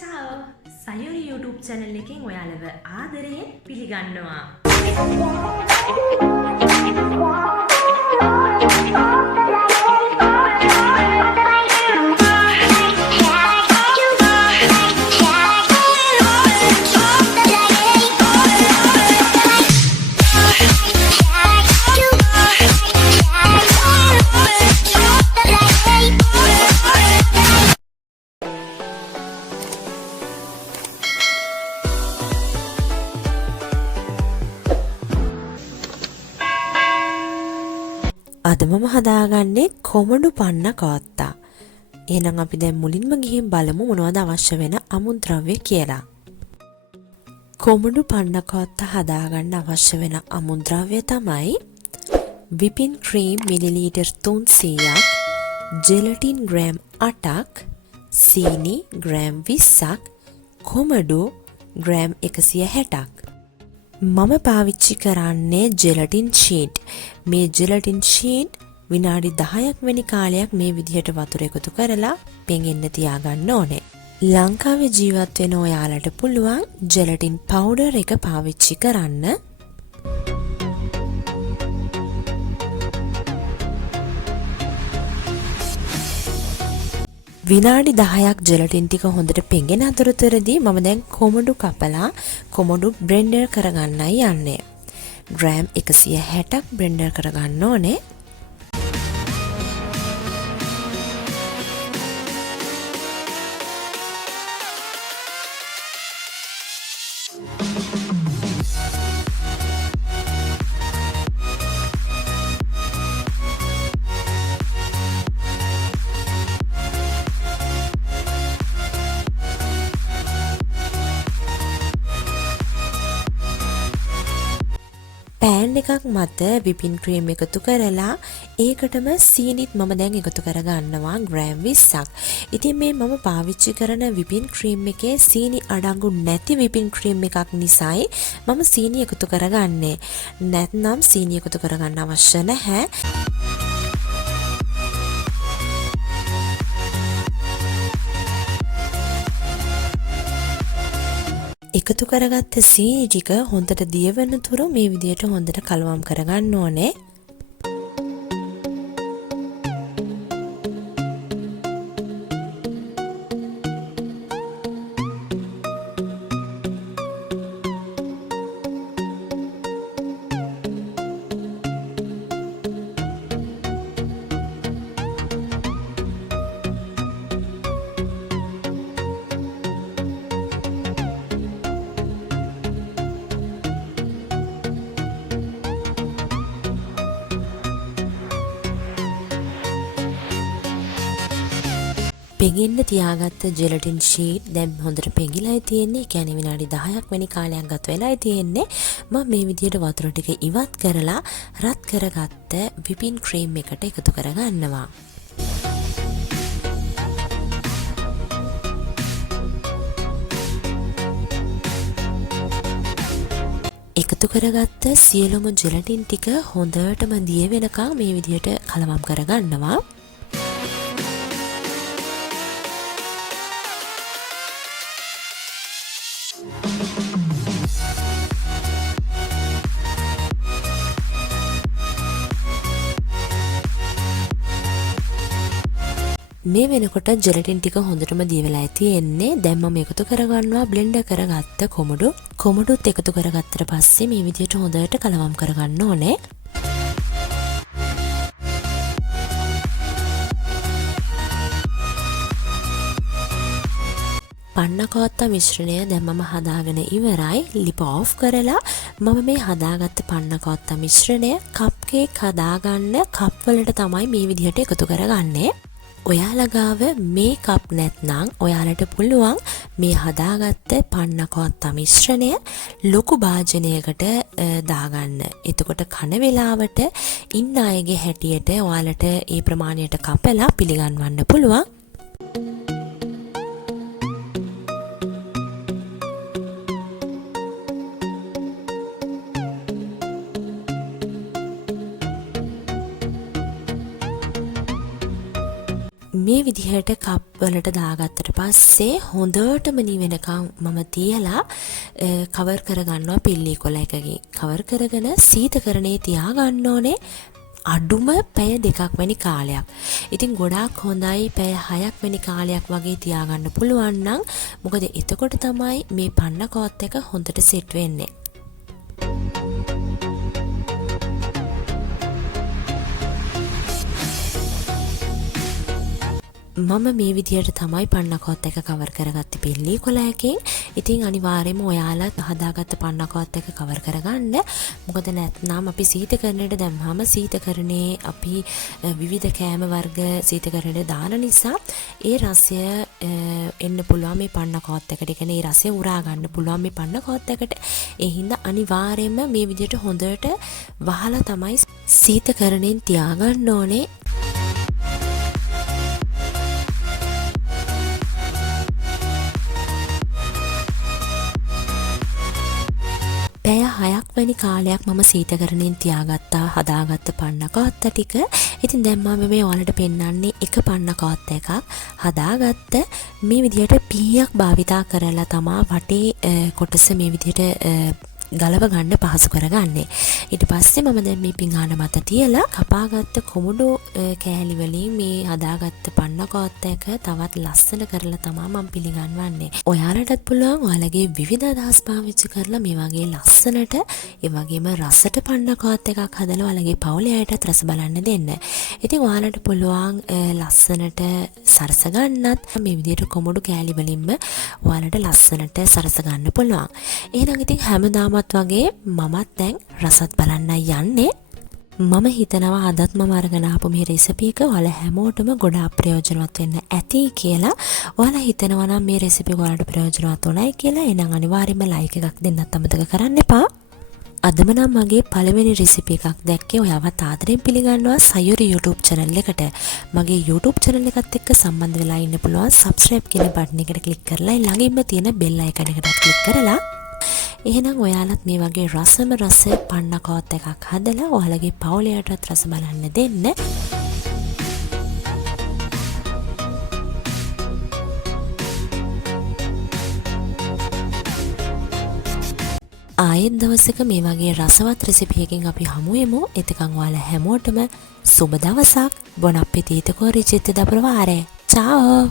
චාଓ Sayuri YouTube channel එකෙන් ඔයාලව ආදරයෙන් පිළිගන්නවා. අද මම හදාගන්නේ කොමඩු පන්න කෝත්තා. එහෙනම් අපි දැන් මුලින්ම ගිහින් බලමු මොනවද අවශ්‍ය වෙන අමුද්‍රව්‍ය කියලා. කොමඩු පන්න කෝත්තා හදාගන්න අවශ්‍ය වෙන අමුද්‍රව්‍ය තමයි whipping cream මිලිලීටර් 300ක්, ජෙලටින් ග්‍රෑම් 8ක්, සීනි ග්‍රෑම් 20ක්, කොමඩු ග්‍රෑම් 160ක්. මම පාවිච්චි කරන්නේ ජෙලටින් ෂීට්. මේ ජෙලටින් ෂීට් විනාඩි 10ක් වැනි කාලයක් මේ විදිහට වතුර එකතු කරලා පෙඟෙන්න තියාගන්න ඕනේ. ලංකාවේ ජීවත් වෙන ඔයාලට පුළුවන් ජෙලටින් පවුඩර් එක පාවිච්චි කරන්න. විනාඩි 10ක් ජෙලටින් ටික හොඳට පෙඟෙන අතරතුරදී මම දැන් කොමඩු කපලා කොමඩු බ්ලෙන්ඩර් කරගන්නයි යන්නේ. ග්‍රෑම් 160ක් බ්ලෙන්ඩර් කරගන්න ඕනේ. පෑන් එකක් මත whipping cream එකතු කරලා ඒකටම සීනිත් මම දැන් එකතු කරගන්නවා ග්‍රෑම් 20ක්. ඉතින් මේ මම පාවිච්චි කරන whipping cream එකේ සීනි අඩංගු නැති whipping cream එකක් නිසායි මම සීනි එකතු කරගන්නේ. නැත්නම් සීනි එකතු කරගන්න අවශ්‍ය නැහැ. එකතු කරගත්ත සීනි ටික හොඳට දිය වෙන තුරු මේ විදිහට හොඳට කලවම් කරගන්න ඕනේ. පෙඟෙන්න තියාගත්ත ජෙලටින් ෂීට් දැන් හොඳට පෙඟිලායි තියෙන්නේ. ඒ කියන්නේ විනාඩි 10ක් වැනි කාලයක් ගත වෙලායි තියෙන්නේ. මම මේ විදිහට වතුර ටික ඉවත් කරලා රත් කරගත්ත whipping cream එකට එකතු කරගන්නවා. එකතු කරගත්ත සියලුම ජෙලටින් ටික හොඳටම දිය වෙනකම් මේ විදිහට කලවම් කරගන්නවා. මේ වෙනකොට ජෙලටින් ටික හොඳටම දිය වෙලා තියෙන්නේ. දැන් මම එකතු කරගන්නවා බ්ලෙන්ඩර් කරගත්ත කොමඩු. කොමඩුත් එකතු කරගත්තට පස්සේ මේ විදිහට හොඳට කලවම් කරගන්න ඕනේ. පන්න කෝත්තා මිශ්‍රණය දැන් මම හදාගෙන ඉවරයි. ලිප ඔෆ් කරලා මම මේ හදාගත්ත පන්න කෝත්තා මිශ්‍රණය කප් කේක් හදාගන්න කප් වලට තමයි මේ විදිහට එකතු කරගන්නේ. ඔයාලා ගාව මේ කප් නැත්නම් ඔයාලට පුළුවන් මේ හදාගත්ත පන්න කෝත්තා මිශ්‍රණය ලොකු භාජනයකට දාගන්න. එතකොට කන වෙලාවට ඉන්න අයගේ හැටියට ඔයාලට ඒ ප්‍රමාණයට කපලා පිළිගන්වන්න පුළුවන්. මේ විදිහට කප් වලට දාගත්තට පස්සේ හොඳටම නිවෙනකම් මම තියලා කවර් කරගන්නවා පිල්ලි කොළ එකකින්. කවර් කරගෙන සීතකරණේ තියාගන්න ඕනේ අඩුම පැය 2ක් වැනි කාලයක්. ඉතින් ගොඩාක් හොඳයි පැය 6ක් වැනි කාලයක් වගේ තියාගන්න පුළුවන් නම් මොකද එතකොට තමයි මේ පන්න කොත් එක හොඳට සෙට් වෙන්නේ. මම මේ විදිහට තමයි පන්න කොත් එක කවර් කරගත්තේ පිල්ලි කොළයකින්. ඉතින් අනිවාර්යයෙන්ම ඔයාලත් හදාගත්ත පන්න කොත් එක කවර් කරගන්න. මොකද නැත්නම් අපි සීතකරණයට දැම්මම සීතකරණේ අපි විවිධ කෑම වර්ග සීතකරණයට දාන නිසා ඒ රසය එන්න පුළුවන් මේ පන්න කොත් එකට. ඒ කියන්නේ ඒ රසය උරා ගන්න පුළුවන් මේ පන්න කොත් එකට. ඒ හින්දා අනිවාර්යයෙන්ම මේ විදිහට හොඳට වහලා තමයි සීතකරණයෙන් තියාගන්න ඕනේ. පැය 6ක් වැනි කාලයක් මම සීතකරණයෙන් තියාගත්තා හදාගත්ත පන්න කොත්ත ටික. ඉතින් දැන් මම මේ ඔයාලට පෙන්නන්නේ එක පන්න කොත්ත එකක් හදාගත්ත මේ විදිහට පීයක් භාවිතා කරලා තමා වටේ කොටස මේ විදිහට ගලව ගන්න පහසු කරගන්නේ. ඊට පස්සේ මම දැන් මේ පිඟාන මත තියලා කපාගත්ත කොමුඩු කෑලි වලින් මේ හදාගත්ත පන්න කොත්ත එක තවත් ලස්සන කරලා තමයි මම පිළිගන්වන්නේ. ඔයාලටත් පුළුවන් ඔයාලගේ විවිධ අදහස් පාවිච්චි කරලා මේ වගේ ලස්සනට ඒ වගේම රසට පන්න කොත්ත එකක් හදලා ඔයාලගේ පවුලේ අයටත් රස බලන්න දෙන්න. ඉතින් ඔයාලට පුළුවන් ලස්සනට සරස ගන්නත් මේ විදිහට කොමුඩු කෑලි වලින්ම ඔයාලට ලස්සනට සරස ගන්න පුළුවන්. එහෙනම් ඉතින් හැමදාම වගේ මමත් දැන් රසත් බලන්නයි යන්නේ. මම හිතනවා අදත් මම අරගෙන ආපු මේ රෙසිපි එක ඔයාලා හැමෝටම ගොඩාක් ප්‍රයෝජනවත් වෙන්න ඇති කියලා. ඔයාලා හිතනවා නම් මේ රෙසිපි ඔයාලට ප්‍රයෝජනවත් උනායි කියලා එහෙනම් අනිවාර්යයෙන්ම ලයික් එකක් දෙන්නත් අමතක කරන්න එපා. අදම නම් මගේ පළවෙනි රෙසිපි එකක් දැක්කේ ඔයාවත් ආදරෙන් පිළිගන්නවා සයුරි YouTube channel එකට. මගේ YouTube channel එකත් එක්ක සම්බන්ධ වෙලා ඉන්න පුළුවන් subscribe කියන බටන් එකට click කරලා ළඟින්ම තියෙන bell icon එකට click කරලා එහෙනම් ඔයාලත් මේ වගේ රසම රස පන්න කොත් එකක් හදලා ඔයාලගේ පවුලයටත් රස බලන්න දෙන්න. ආයෙත් දවසක මේ වගේ රසවත් රෙසිපි එකකින් අපි හමු වෙමු. එතකන් ඔයාලා හැමෝටම සුබ දවසක්. බොන අප්පෙතීත කෝ රිචිත දබරවාරේ. චාෝ.